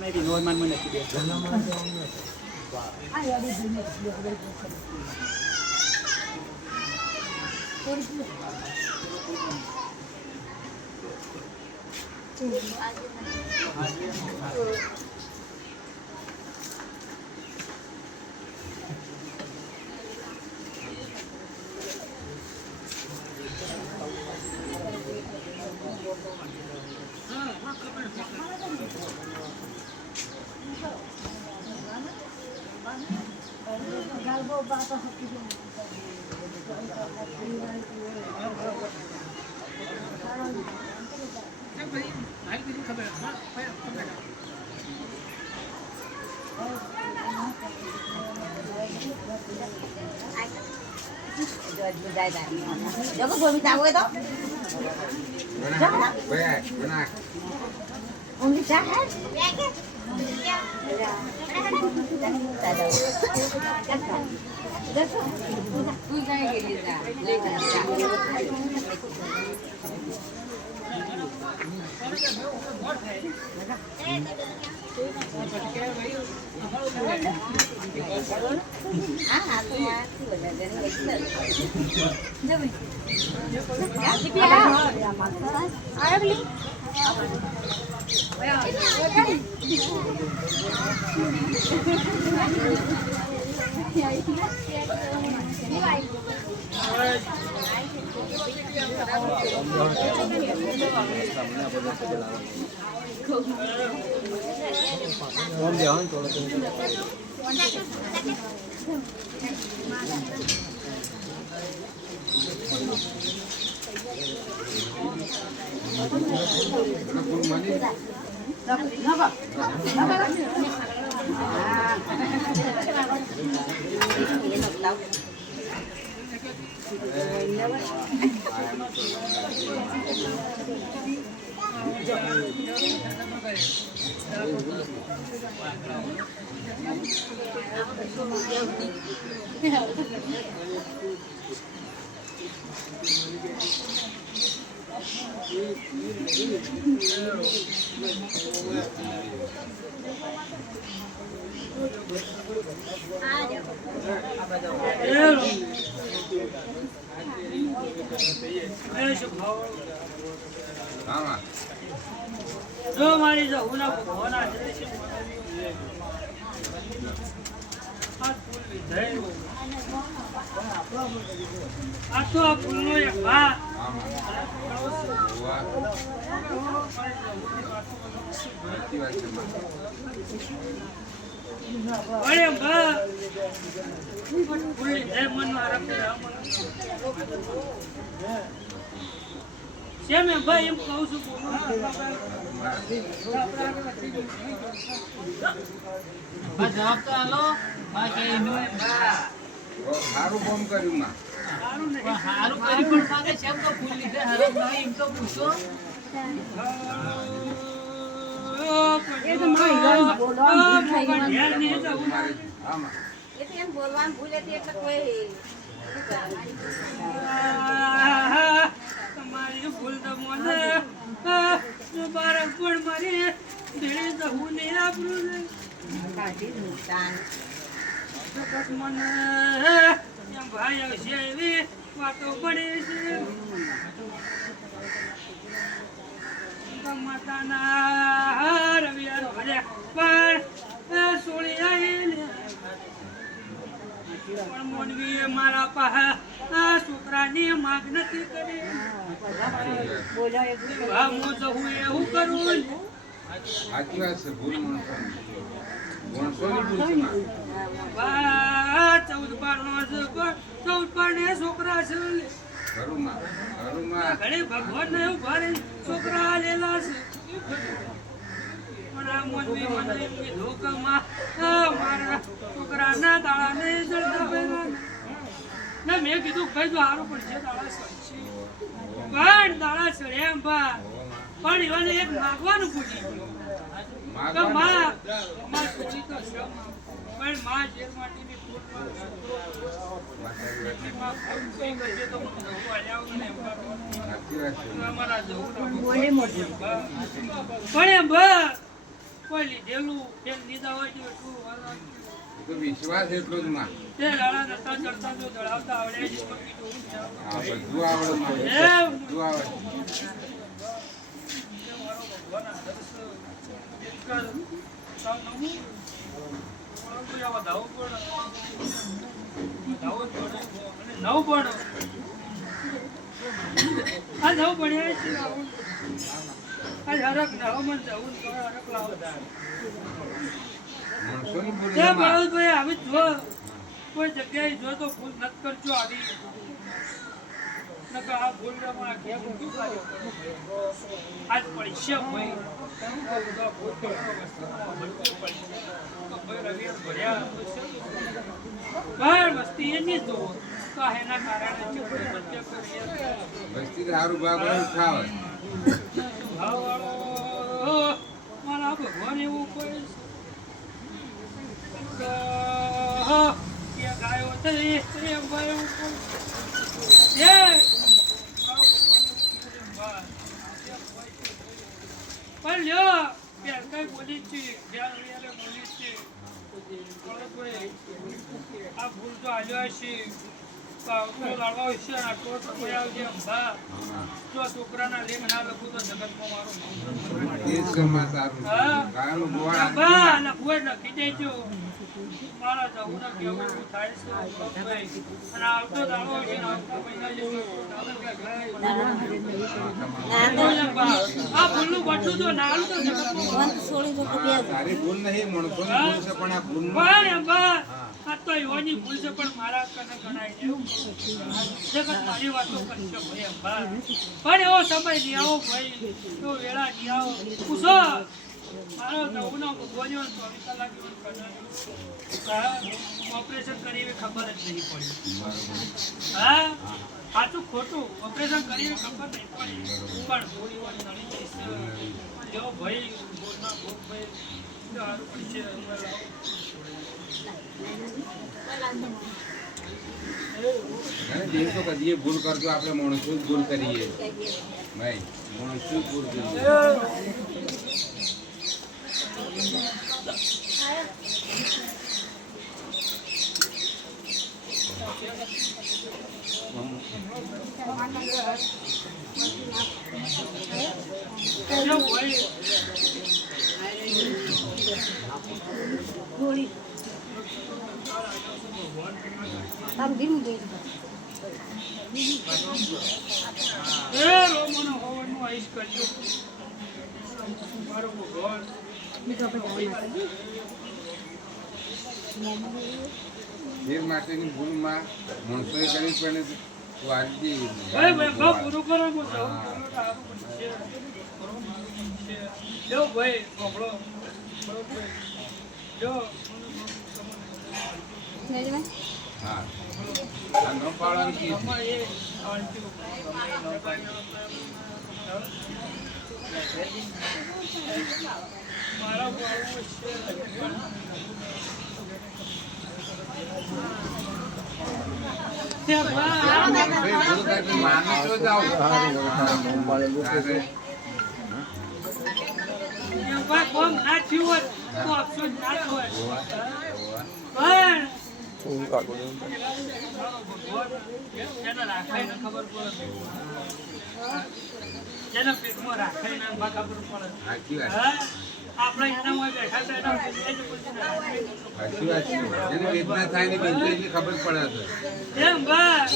Này thì nuôi man mình là chỉ biết. Jangan boleh minta gue toh. Benar. Benar. Umi jahat. Zo mari zo una ko bona atau pulau ya Pak. Boleh Mbak. Boleh saya harap siapa yang Mbak yang kau suka? Mbak jawab tuh halo, pakai ini Mbak. હારું કામ કર્યું માં હારું કરી પણ મારે શેમ તો ભૂલ લીધે હારું નહીં એમ તો પૂછો એ તો મારી ગાડી બોલવાનું ભૂલ થઈ ગયું આમાં એ તો એમ બોલવાનું ભૂલે તે એટલે કોઈ તમારી ભૂલ તો મને બાળક પણ મારી ભેળે જવું નહીં આપણું કાઢી નુકસાન મને ભાઈ આવશે એવી વાતો પડે છે માતાના રવિવાર ભર્યા પણ સોળી આવી પણ મોનવીએ મારા પાસે છોકરાની માગ નથી કરી હું જવું એવું કરું સાચી વાત છે ભૂલ માણસોની ભૂલ છે 14 પાર ને છોકરા છે ઘરમાં ઘણી ભગવાન ને એવું ભારે છોકરા લેલા છે પણ આ મોનવી મને કીધું કે મારા છોકરાના દાડા ને જડતા ના મેં કીધું ભાઈ જો સારું પડશે દાડા સડશે પણ દાડા સડે એમ પણ એને એક માગવાનું પૂછી ગયું માં છોડી તો છે પણ માં જેલ માટીની ફૂટમાં અમારા જવું પણ કોઈ લીધેલું ફેલ લીધા હોય તો એટલું વાલા. તો વિશ્વાસ એટલો જ માં તે લાડા નતા ચડતા તો દળાવતા આવડે જ હા બધું આવડે માં એમ. બધું આવડે મારો ભગવાન આદર્શ એક સાવ નવું કોઈ આવા ધાવો પણ ધાવો જ પડે અને નવ પણ આ નવ ભણ્યા છે આવું આ હરક નવમાં જવું તો હરક લાવતા માણસોની ભૂલ તે ના માં. બળદભાઈ આવી જો કોઈ જગ્યાએ જો તો ભૂલ નત કરજો આવી નકર આ ભૂલમાં આ ઘેર ઊભી કર્યો. આજ પૈસા ભાઈ શું કહું તો ભૂલ કરવાનો વસ્તુમાં ભૂલ પૈસા તો ભાઈ રવિ ભર્યા પણ વસ્તી એની જ જોવો તો એના કારણે જે કોઈ મધ્ય કરીએ વસ્તી સારું ભાગ ખાવે ભાવવાળો મારા ભગવાન એવું કોઈ કે ગાયો હતી એ ભાઈ એવું કોઈ એ મારો ભગવાન એવું ભાઈ પણ લ્યો બેન કઈ બોલી છે ધ્યાન વિયારે બોલી છે આ ભૂલ તો આવ્યો હશે લાડવા હશે આટલો કોઈ આવજે અંબા જો છોકરાના લેખ ના લખું તો જગતમાં મારું એ જ ઘરમાં સારું હા. ગાયનું ગોળ અંબા લખવું જ લખી દેજો મારા જવું ના કેવું એવું થાય છે ભાઈ. અને આવતો દાડો હશે ને આવતા મહિના જેવો આ ભૂલનું બટલું તો નાનું તો જગતમાં તારી ભૂલ નહીં માણસોની ભૂલ છે પણ આ ભૂલ પણ અંબા આ તો યોની ભૂલ છે પણ મારા કને ગણાય છે જગત મારી વાતો કરશે ભાઈ અંબા પણ એવો સમય નહીં આવો ભાઈ એવો વેળા નહીં આવો પૂછો મારો નવનો ભગવાનનો 24 કલાક જીવન કરનાર ઓપરેશન કરી એવી ખબર જ નહીં પડી હા સાચું ખોટું ઓપરેશન કરી એવી ખબર નહીં પડી પણ ભૂલ એવાની નડી ગઈ છે જો ભાઈ ભૂલના ભૂલ ભાઈ સારું પડશે અને દેવ તો કદી ભૂલ કરજો આપણે માણસો જ ભૂલ કરીએ ભાઈ માણસો જ ભૂલ કરીએ જો ભાઈ એ રોમનો હોવાનું આઈશ કરજો મારો ભગવાન એ માટેની ભૂલમાં માણસોએ કરી પણ વાલજી ભાઈ ભાઈ બહુ પૂરું કરો હું જાઉં સારું બનશે જો ભાઈ ભોગળો બરોબર જો હા આ ન પાડવાનું કીધું. આમાં એ આંટી મારા બાળકો છે માણસોએ ભૂલ કરી માને તો જાઓ ભાઈ કોમ ના થયું હોત તો અફસોસ ના થયો પણ જેને રાખાય ને ખબર પડે જેને પેટમાં રાખાય ને ખબર પડે સાચી વાત હા આપણે એનામાં બેઠા હતા એના પેટમાં જ પછી સાચી વાત છે જેને વેદના થાય ને બીજી એટલી ખબર પડે છે એમ બસ